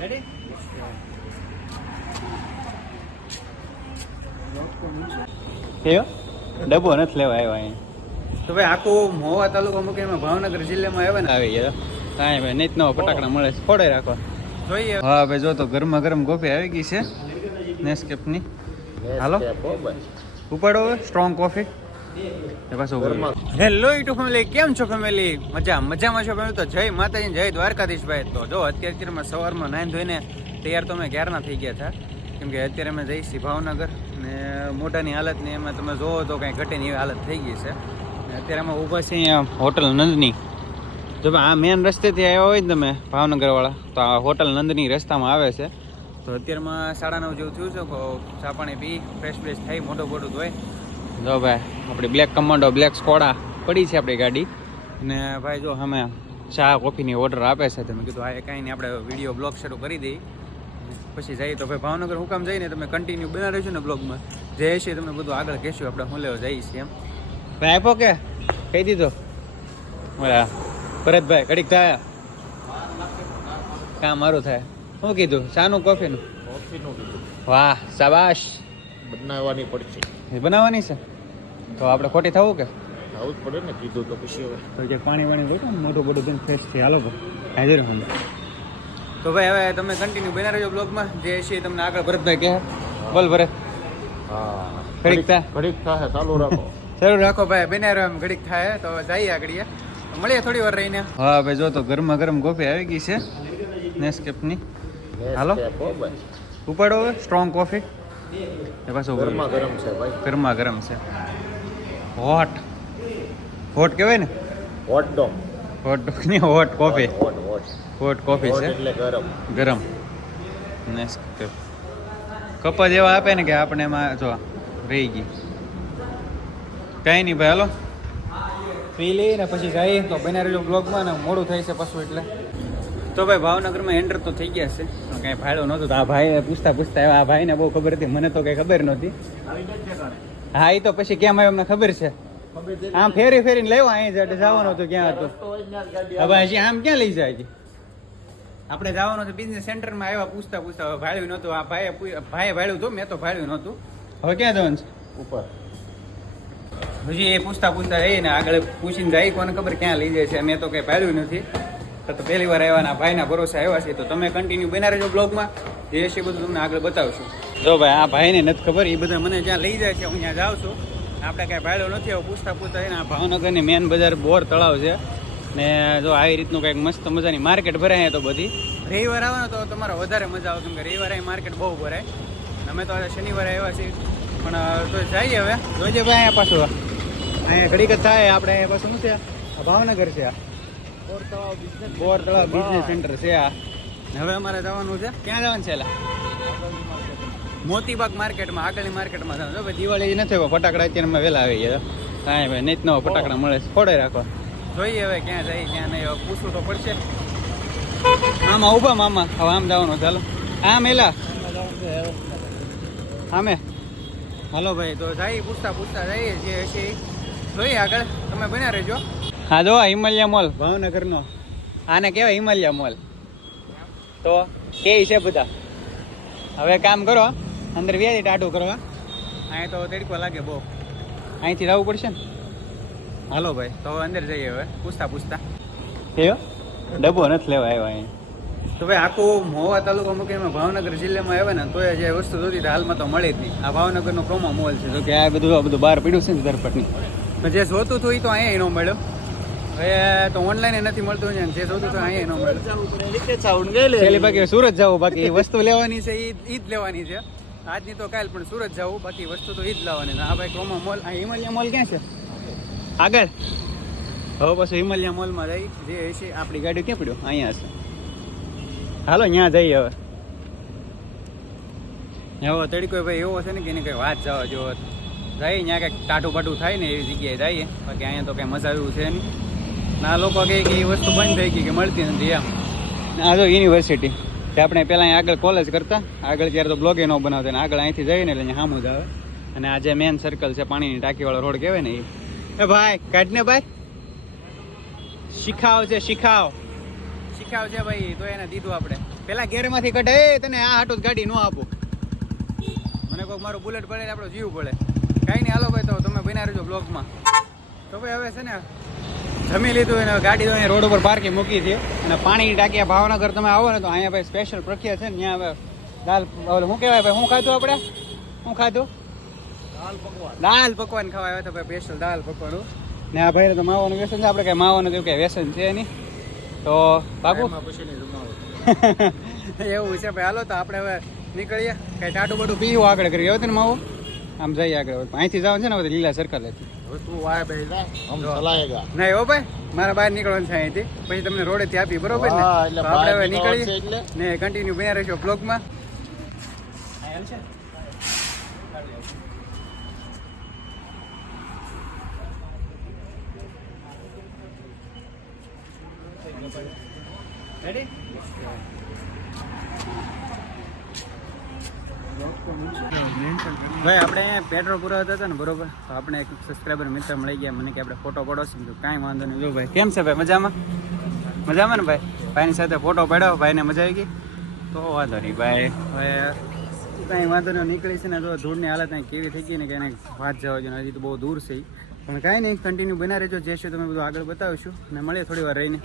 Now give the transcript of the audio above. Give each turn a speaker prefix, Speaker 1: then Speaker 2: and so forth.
Speaker 1: Ready કયો ડબ્બો નથી લેવા આવ્યા અહીં તો ભાઈ આખું મોવા તાલુકા મૂકીને ભાવનગર જિલ્લામાં આવ્યા ને? આવી ગયા. કાંઈ ભાઈ નહીં નવા ફટાકડા મળે છે. ફોડે રાખો. જોઈએ. હા ભાઈ જો તો ગરમા ગરમ કોફી આવી ગઈ છે. નેસ્કેપની હાલો ઉપાડો strong coffee hello YouTube family કેમ છો ફેમિલી મજા મજામાં છો ફેમિલી તો જય માતાજી જય દ્વારકાધીશ ભાઈ. તો જો અત્યારે અત્યારમાં સવારમાં નાઈન ધોઈને તૈયાર તો અમે ક્યારના થઈ ગયા હતા. કેમ કે અત્યારે અમે છીએ ભાવનગર ને મોઢાની હાલતની એમાં તમે જોવો તો કાંઈ ઘટેની એવી હાલત થઈ ગઈ છે. ને અત્યારે અમે ઊભા છીએ અહીંયા હોટલ નંદની. જો આ મેન રસ્તેથી આવ્યા હોય ને તમે ભાવનગરવાળા તો આ હોટલ નંદની રસ્તામાં આવે છે. તો અત્યારમાં સાડા નવ જેવું થયું છે ચા પાણી પી ફ્રેશ ફ્રેશ થઈ મોટું મોટું ધોય જો ભાઈ, આપણી બ્લેક કમાન્ડો બ્લેક સ્કોડા પડી છે આપણી ગાડી. અને ભાઈ જો અમે ચા કોફીની ઓર્ડર આપે છે તમે કીધું, આ કાંઈ નહીં, આપણે વીડિયો બ્લોગ શરૂ કરી દઈએ. પછી જઈએ તો ભાઈ ભાવનગર હું કામ જઈને તમે કન્ટિન્યુ બના રહેશો ને બ્લોગમાં જે હશે તમને બધું આગળ કહેશું, આપણે હું લેવા જઈશ એમ. ભાઈ આપો કે, કહી દીધો. ભરતભાઈ કડીક થાય. કામ મારું થાય. શું કીધું? શાનું કોફીનું?
Speaker 2: કોફીનું કીધું.
Speaker 1: વાહ શાબાશ.
Speaker 2: બનાવવાની પડશે.
Speaker 1: એ બનાવવાની છે? તો આપણે ખોટી થવું કે?
Speaker 2: આવું જ પડે ને કીધું તો પછી હવે.
Speaker 1: તો જે પાણી વાણી હોય ને મોટું બધું બેન ફ્રેશ છે. હાલો હાજર હું તો ભાઈ હવે તમે કન્ટિન્યુ બના રહેજો બ્લોગમાં જે છે તમને આગળ ભરતભાઈ કહે. બોલ ભરત.
Speaker 2: હા.
Speaker 1: ઘડીક થાય.
Speaker 2: ઘડીક થાય ચાલુ રાખો.
Speaker 1: ચાલુ રાખો ભાઈ બના રહ્યો એમ ઘડીક થાય તો જઈએ આગળ મળીએ થોડી વાર રહીને. હા ભાઈ જો તો ગરમા ગરમ કોફી આવી ગઈ છે. નેસ્કેપની હાલો. ઉપાડો હવે સ્ટ્રોંગ કોફી એ પાછું
Speaker 2: ગરમા ગરમ છે ભાઈ.
Speaker 1: ગરમા ગરમ છે. હોટ હોટ કહેવાય ને?
Speaker 2: હોટ ડોગ
Speaker 1: હોટની હોટ કોફી
Speaker 2: હોટ
Speaker 1: કોફી છે.
Speaker 2: એટલે ગરમ.
Speaker 1: ગરમ. નેસ્કેફ જ એવા આપે ને કે આપણે એમાં જો રહી ગઈ. કઈ નહીં ભાઈ હાલો. પી લઈએ ને પછી જઈએ. તો બને રહેજો બ્લોગમાં ને મોડું થાય છે પાછું એટલે. તો ભાઈ ભાવનગરમાં એન્ટર તો થઈ ગયા છે. કાંઈ ફાયદો નહોતો આ ભાઈ પૂછતા પૂછતા આવ્યા. આ ભાઈને બહુ ખબર હતી. મને તો કંઈ ખબર નહોતી. હા એ તો પછી કેમ આવ્યો અમને ખબર છે. આમ ફેરી ફેરીને લેવો અહીં જ જવાનું હતું ક્યાં હતું. હવે હજી આમ ક્યાં લઈ જાય હજી? આપણે જવાનું હતું બિઝનેસ સેન્ટરમાં આવ્યા પૂછતા પૂછતા હવે ભાડ્યું નહોતું. આ ભાઈએ ભાઈ ભાઈએ ભાડ્યું હતું મેં તો ભાડ્યું નહોતું. હવે ક્યાં જવાનું છે?
Speaker 2: ઉપર.
Speaker 1: હજી એ પૂછતા પૂછતા રહીને આગળ પૂછીને જાય કોને ખબર ક્યાં લઈ જાય છે. મેં તો કંઈ ભાડ્યું નથી. તો પહેલી વાર આવ્યા ભાઈના ભરોસે આવ્યા છે તો તમે કન્ટિન્યુ બના રહેજો બ્લોગમાં જે છે બધું તમને આગળ બતાવશું. જો ભાઈ, આ ભાઈને નથી ખબર એ બધા મને જ્યાં લઈ જાય છે, હું ત્યાં જાઉં છું. આપણે કાંઈ ભાડ્યો નથી, આવું પૂછતા પૂછતા આ ભાવનગરની મેન બજાર બોર તળાવ છે. ને જો આવી રીતનું કંઈક મસ્ત મજાની માર્કેટ ભરાય તો બધી. રવિવાર આવે તો તમારે વધારે મજા આવે, કેમ કે રવિવારે માર્કેટ બહુ ભરાય. અમે તો આજે શનિવારે આવ્યા છીએ. પણ તો જઈએ હવે. જોઈજે ભાઈ, અહીંયા પાછું. અહીંયા ઘડીક થાય, આપણે અહીંયા પાછું શું છે ભાવનગર છે આ. બોર તળાવ બિઝનેસ સેન્ટર છે આ. હવે અમારે જવાનું છે. ક્યાં જવાનું છે મોતીબાગ માર્કેટમાં આગળની માર્કેટમાં જવાનું છે ભાઈ. દિવાળી નથી હવે ફટાકડા અત્યારે અમે વહેલા આવી ગયા કાંઈ ભાઈ નહીં નવા ફટાકડા મળે છે. ફોડે રાખો. જોઈએ હવે ક્યાં જઈએ ક્યાં નહીં હવે પૂછવું તો પડશે. મામા ઊભા મામા. હવે આમ જવાનું ચાલો. આમ એલા. આમે. હાલો ભાઈ તો જાય પૂછતા પૂછતા જઈએ જે હશે જોઈએ આગળ. તમે બન્યા રહેજો. હા જો હિમાલયા મોલ. ભાવનગરનો. આને કેવાય હિમાલયા મોલ. તો કે છે બધા. હવે કામ કરો અંદર વ્યાજી ટાટું કરવા અહીં તો તડકો લાગે બહુ. અહીંથી રહેવું પડશે ને? હાલો ભાઈ તો અંદર જઈએ હવે. પૂછતા પૂછતા. એવો ડબ્બો નથી લેવા આવ્યો અહીં તો ભાઈ આખું મહુવા તાલુકા મૂકીને ભાવનગર જિલ્લામાં આવે ને તો એ જે વસ્તુ જોતી હાલમાં તો મળે જ નહીં. આ ભાવનગરનો પ્રોમો મોલ છે. તો કે આ બધું આ બધું બહાર પડ્યું છે ને ધરપટની જે જોતું હતું એ તો અહીંયા ન મળ્યો. હવે તો ઓનલાઈન નથી મળતું ને જે જોતું તો અહીંયા ન મળ્યું પેલી બાકી સુરત જવું બાકી વસ્તુ લેવાની છે એ ઈ જ લેવાની છે. આજની તો કાલ પણ સુરત જવું બાકી વસ્તુ તો ઈ જ લાવવાની આ ભાઈ ક્રોમા મોલ આ હિમાલયા મોલ ક્યાં છે? આગળ. હવે પછી હિમાલયા મોલમાં જઈ જે છે આપણી ગાડી ક્યાં પડ્યો? અહીંયા છે હાલો ત્યાં જઈએ હવે. હવે તડકો ભાઈ એવો છે ને કે એની કઈ વાત જવા જેવો જઈએ ત્યાં કંઈક ટાટું બાટું થાય ને એવી જગ્યાએ જઈએ. બાકી અહીંયા તો કંઈ મજા આવ્યું છે નહીં. ના લોકો કહે કે એ વસ્તુ બંધ થઈ ગઈ કે મળતી નથી એમ. આ જો યુનિવર્સિટી જે આપણે પહેલાં અહીં આગળ કોલેજ કરતા આગળ ત્યારે તો બ્લોગે ન બનાવતા ને આગળ અહીંથી જઈને એટલે અહીંયા સામું જ આવે. અને આ જે મેન સર્કલ છે પાણીની ટાંકીવાળો રોડ કહેવાય ને એ. એ ભાઈ કાઢને ભાઈ. શીખાવ છે શીખાવ. શીખાવ છે ભાઈ તો એને દીધું આપણે. પેલા ઘેરમાંથી કઢે તને આ હાટું ગાડી ન આપું. મને કોઈક મારું બુલેટ પડે આપણો જીવ પડે. કાંઈ નહીં હાલો ભાઈ તો તમે બનાવી રહેજો બ્લોગમાં તો ભાઈ હવે છે ને જમી લીધું અને ગાડી તો અહીંયા રોડ ઉપર પાર્કિંગ મૂકી છે. અને પાણીની ટાંકી આ ભાવનગર તમે આવો ને તો અહીંયા ભાઈ સ્પેશિયલ પ્રખ્યાત છે ને ત્યાં હવે દાલ ઓલું શું કહેવાય ભાઈ શું ખાધું આપણે? શું ખાધું?
Speaker 2: દાલ પકવાન.
Speaker 1: દાલ પકવાન ખાવા આવ્યા હતા ભાઈ સ્પેશિયલ દાલ પકવાનું ને આ ભાઈ તો માવાનું વ્યસન છે આપણે કઈ માવાનું કેવું કઈ વ્યસન છે નહીં. તો
Speaker 2: જમાવટ
Speaker 1: એવું છે ભાઈ હાલો તો આપણે હવે નીકળીએ. કઈ ટાટું બાટું પીવું આગળ કરીએ. હવે ને માવો? આમ જઈએ આગળ. અહીંથી જવાનું છે ને હવે લીલા સર્કલ હતી
Speaker 2: તું વાય બેસી જા. હમ ચલાયેગા.
Speaker 1: નહીં હો ભાઈ મારા બહાર નીકળવાનું છે અહીંથી. પછી તમને રોડે થી આપી બરોબર ને?
Speaker 2: એટલે
Speaker 1: આપણે હવે
Speaker 2: એટલે?
Speaker 1: ને કન્ટિન્યુ બન્યા રહીશું બ્લોગમાં રેડી ભાઈ, આપણે પેટ્રોલ પુરાવતા હતા ને, બરોબર? તો આપણે એક સબસ્ક્રાઈબર મિત્ર મળી ગયા. મને કે આપણે ફોટો પડો છે તો કાંઈ વાંધો નહીં. જો ભાઈ, કેમ છે ભાઈ? મજામાં? મજામાં ને ભાઈ? ભાઈની સાથે ફોટો પાડ્યો, ભાઈને મજા આવી ગઈ? તો વાંધો નહીં ભાઈ. હવે કાંઈ વાંધો નહીં, નીકળી છે ને જો ધૂળની હાલત અહીં કેવી થઈ ગઈ ને કે એને વાત જવા જોઈએ હજી તો બહુ દૂર છે પણ કાંઈ નહીં કન્ટિન્યુ બના રહેજો. જે છે તમે બધું આગળ બતાવીશું. અને મળીએ થોડી વાર રહીને.